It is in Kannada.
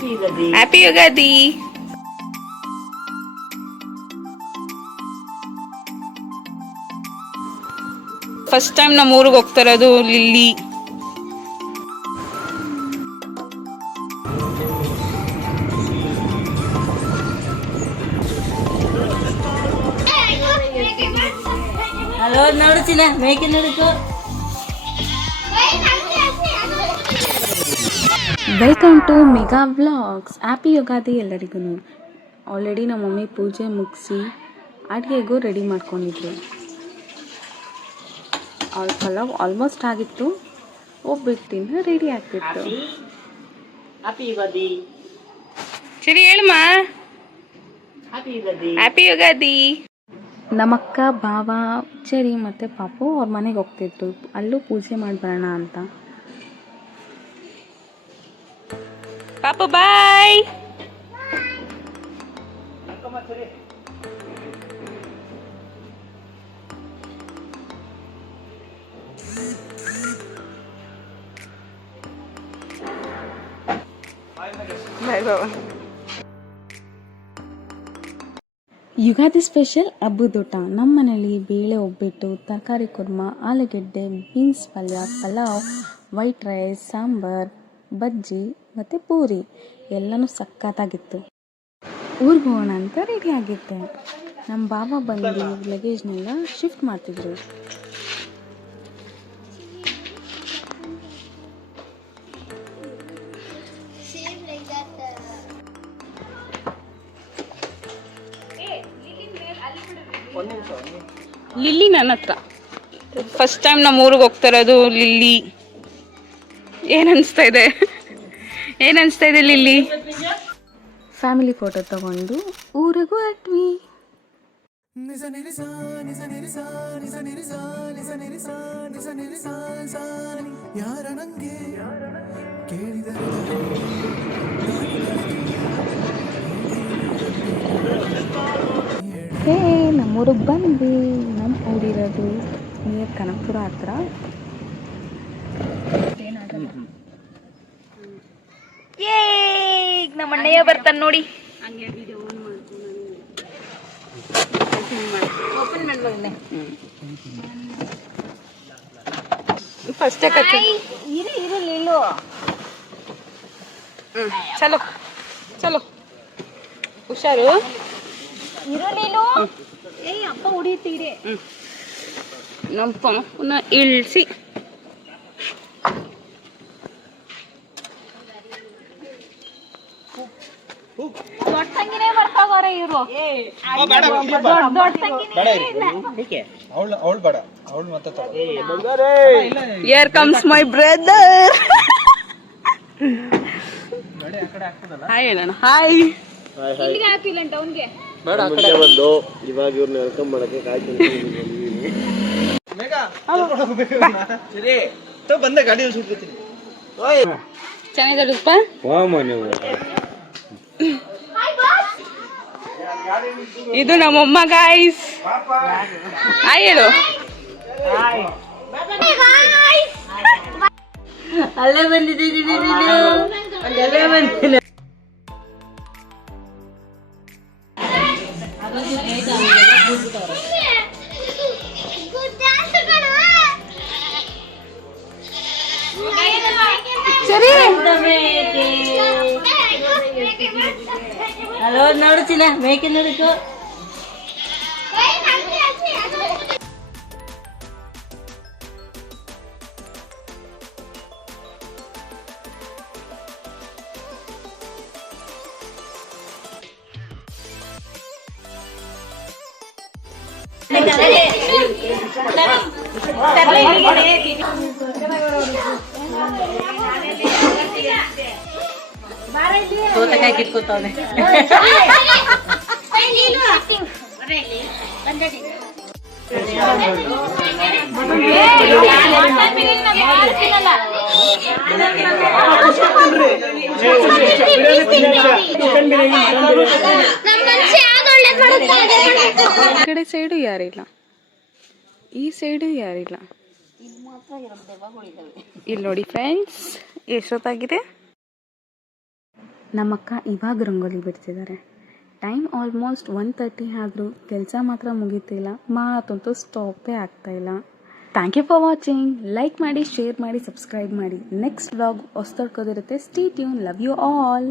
ಹ್ಯಾಪಿ ಯುಗಾದಿ. ಫಸ್ಟ್ ಟೈಮ್ ನಮ್ಮ ಊರಿಗೆ ಹೋಗ್ತಾ ಇರೋದು ಲಿಲ್ಲಿ. ನೋಡುತ್ತಿಲ್ಲ ಮೇಕೆ ನೋಡಿತು. Welcome to mega vlogs. Happy Ugadi ಎಲ್ಲರಿಗೂ. ಆಲ್ರೆಡಿ ನಮ್ಮ ಮಮ್ಮಿ ಪೂಜೆ ಮುಗಿಸಿ ಅಡುಗೆಗೂ ರೆಡಿ ಮಾಡ್ಕೊಂಡಿದ್ರು. ಪಲಾವ್ ಆಲ್ಮೋಸ್ಟ್ ಆಗಿತ್ತು, ಒಬ್ಬಟ್ಟಿನ ರೆಡಿ ಆಗ್ತಿತ್ತು. ಸರಿ ಹೇಳಮ್ಮ. ಹ್ಯಾಪಿ ಯುಗಾದಿ. ನಮ್ಮಕ್ಕ ಬಾವ ಚರಿ ಮತ್ತು ಪಾಪು ಅವ್ರ ಮನೆಗೆ ಹೋಗ್ತಿದ್ರು, ಅಲ್ಲೂ ಪೂಜೆ ಮಾಡಿ ಬರೋಣ ಅಂತ. ಪಾಪು ಬಾಯ್. ಬಾಯ್ ಬಾಬಾ. ಯುಗಾದಿ ಸ್ಪೆಷಲ್ ಹಬ್ಬದೂಟ. ನಮ್ಮ ಮನೇಲಿ ಬೇಳೆ ಒಬ್ಬಟ್ಟು, ತರಕಾರಿ ಕುರ್ಮ, ಆಲೂಗೆಡ್ಡೆ, ಬೀನ್ಸ್ ಪಲ್ಯ, ಪಲಾವ್, ವೈಟ್ ರೈಸ್, ಸಾಂಬಾರ್, ಬಜ್ಜಿ ಮತ್ತು ಪೂರಿ ಎಲ್ಲನೂ ಸಖತ್ತಾಗಿತ್ತು. ಊರಿಗೆ ಹೋಗೋಣ ಅಂತ ರೆಡಿ ಆಗಿದ್ದೆ. ನಮ್ಮ ಬಾಬಾ ಬಂದು ಲಗೇಜ್ನೆಲ್ಲ ಶಿಫ್ಟ್ ಮಾಡ್ತಿದ್ರು. ಲಿಲ್ಲಿ ನನ್ನ ಹತ್ರ ಫಸ್ಟ್ ಟೈಮ್ ನಮ್ಮ ಊರಿಗೆ ಹೋಗ್ತಾ ಇರೋದು ಲಿಲ್ಲಿ. ಏನನ್ನಿಸ್ತಾ ಇದೆ ಲಿಲ್ಲಿ? ಫ್ಯಾಮಿಲಿ ಫೋಟೋ ತಗೊಂಡು ಊರಿಗೂ ಹೊರಟ್ವಿ. ಹೇ, ನಮ್ಮೂರಿಗೆ ಬಂದ್ವಿ. ನಮ್ಮ ಊರಿರೋದು ನಿಯರ್ ಕನಕಪುರ ಹತ್ರ. ನಮ್ಮ ಅಣ್ಣಯ್ಯ ಬರ್ತಾನೆ ನೋಡಿ. ಫಸ್ಟ್ ಚಲೋ ಚಲೋ, ಹುಷಾರು. ಅಪ್ಪ ಹೊಡಿತೀರಿ. ನಮ್ಮ ಪುನಃ ಇಳಿಸಿ. ದೊಡ್ಡ ತಂಗಿನೇ ಬರ್ತಾವ್ರೆ ಇವರು. Here comes my brother. Hi ಹೇಳೋಣ. ಹಾಯ್. ಇಲ್ಲಿಗೆ ಹಾಕಿಲ್ಲ ಟೌನ್ಗೆ. ಇವಾಗ ಇವ್ರನ್ನ ವೆಲ್ಕಮ್ ಮಾಡಕ್ಕೆ ಬಂದೆ ಗಾಡಿ ಸುಟ್ಬಿಡ್ತೀನಿ. ಚೆನ್ನಾಗಿದಪ್ಪ. ಇದು ನಮ್ಮಮ್ಮ ಗಾಯ್ಸ್. ಹಾಯ್ ಹೇಳು. ಅಲ್ಲೇ ಬಂದಿದ್ದೀನಿ, ಅಲ್ಲೇ ಬಂದಿಲ್ಲ. ಸರಿ ಹಲೋ ನೋಡುತ್ತಿಲ್ಲ ಮೇಕೆ ನೋಡಿತು. ತೋತಕಾಯಿ ಕಿತ್ಕೋತಾವನೆ. ಈ ಕಡೆ ಸೈಡು ಯಾರಿಲ್ಲ, ಈ ಸೈಡು ಯಾರಿಲ್ಲ. ಇಲ್ಲಿ ನೋಡಿ ಫ್ರೆಂಡ್ಸ್, ಎಷ್ಟೊತ್ತಾಗಿದೆ? ನಮ್ಮಕ್ಕ ಇವಾಗ ರಂಗೋಲಿ ಬಿಡ್ತಿದ್ದಾರೆ. ಟೈಮ್ ಆಲ್ಮೋಸ್ಟ್ 1:30 ಆದರೂ ಕೆಲಸ ಮಾತ್ರ ಮುಗೀತಿಲ್ಲ, ಮಾತಂತೂ ಸ್ಟಾಪೇ ಆಗ್ತಾಯಿಲ್ಲ. Thank you for watching. Like ಮಾಡಿ, ಶೇರ್ ಮಾಡಿ, ಸಬ್ಸ್ಕ್ರೈಬ್ ಮಾಡಿ. ನೆಕ್ಸ್ಟ್ ವ್ಲಾಗ್ ಹೊಸ್ದೊಡ್ಕೋದಿರುತ್ತೆ. Stay tune. Love you all.